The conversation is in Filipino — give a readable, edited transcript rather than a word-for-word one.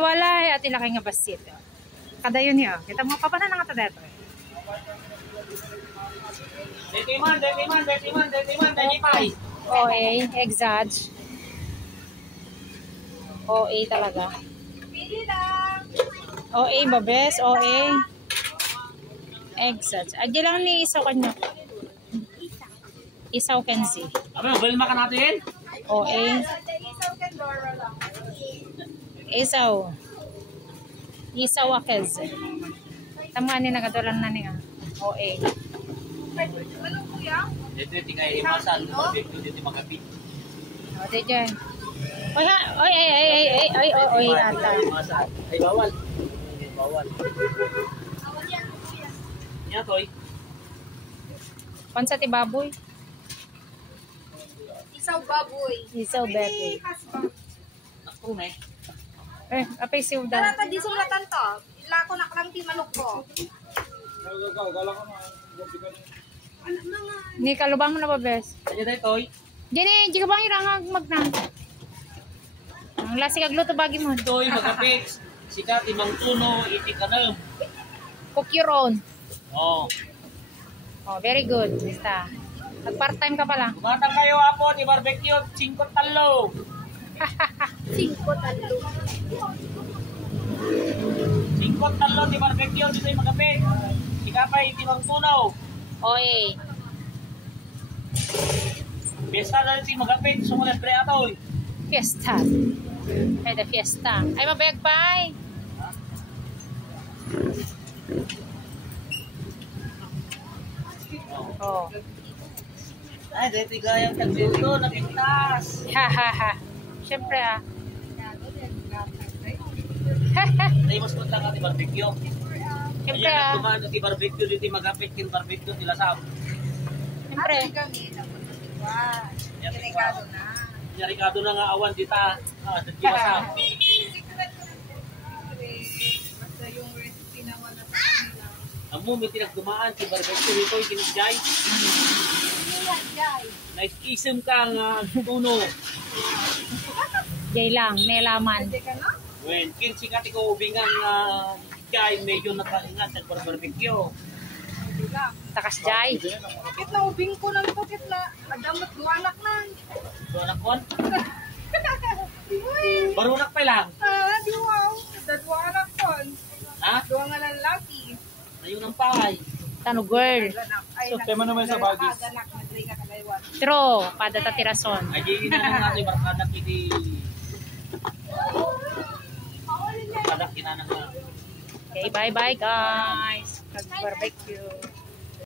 walay at ilaki nga basit. Kada yun niya. Kita mo pa na nga ito dito. Detiman. OA, exage. OA talaga. OA babes, OA. Exage. Adi lang ni isaw kanyo. Isaw kenzi. Abi, bilma ka natin? OA. Isaw. Isaw akez. Tama ni nagadolan na niya. OA. Ano kuya? Dito tingay imasan, dito makapit. O, dito. Oy, ata. Ay, bawal. Nya toy. Pansa ti baboy. Isaw baboy. Isaw baboy. Ako na Apay siw daw. Tara ta di sulatan to. Ila ko na lang ti manok ko. Ni kalubang mo na ba, bes? Aja day toy. Dini, di ka bang irangag magna? Ang lasi kagluto bagi mo. Toy magapix. Sikat imang tuno iti kanam. Cook your own. Oh. Oh, very good. Basta. Nag-part-time ka pala. Kumatang kayo apo ti barbecue 5 talo. 5 talo. 5 talo ti barbecue dito magapix. Sikapay iti mang tuno. Oy. Besta na si magapix sumunod pre atoy. Fiesta. Ay, the fiesta. Ay, mabayag pa ay. Oh. Ay, dito gayang tagluto, nakiktas. Ha. Siyempre ah. Ay, mas punta ka ti barbecue. Siyempre Ayan, ah. tumaan ti barbecue dito magapit kin barbecue nila sa. Siyempre. Delikado na. Yarikado na nga awan dita. Dito sa. Basta yung recipe naman na sa kanila. Amo may tinagdumaan ti barbecue dito ikinjay. Naiskisem ka nga tuno. Jay lang, may laman. Pwede ka na? When kinsi ka ti ko ubingan nga jay medyo nakaingat sa barbecue. Pwede lang. Takas Jay. Bakit na ubing ko ng bakit na? Adamot duwanak na. Duanak kon? Barunak pa lang. Di wow. Dadwanak kon. Ha? Duwa nga lang laki. Ayun ang pahay. Tano girl. So, tema naman sa bagis. Ganak na drink ka kagaywan. True. Padata tirason. Ay di na natin barkada kiti. Barkada kinanang na. Okay, bye-bye guys. Nag-barbecue.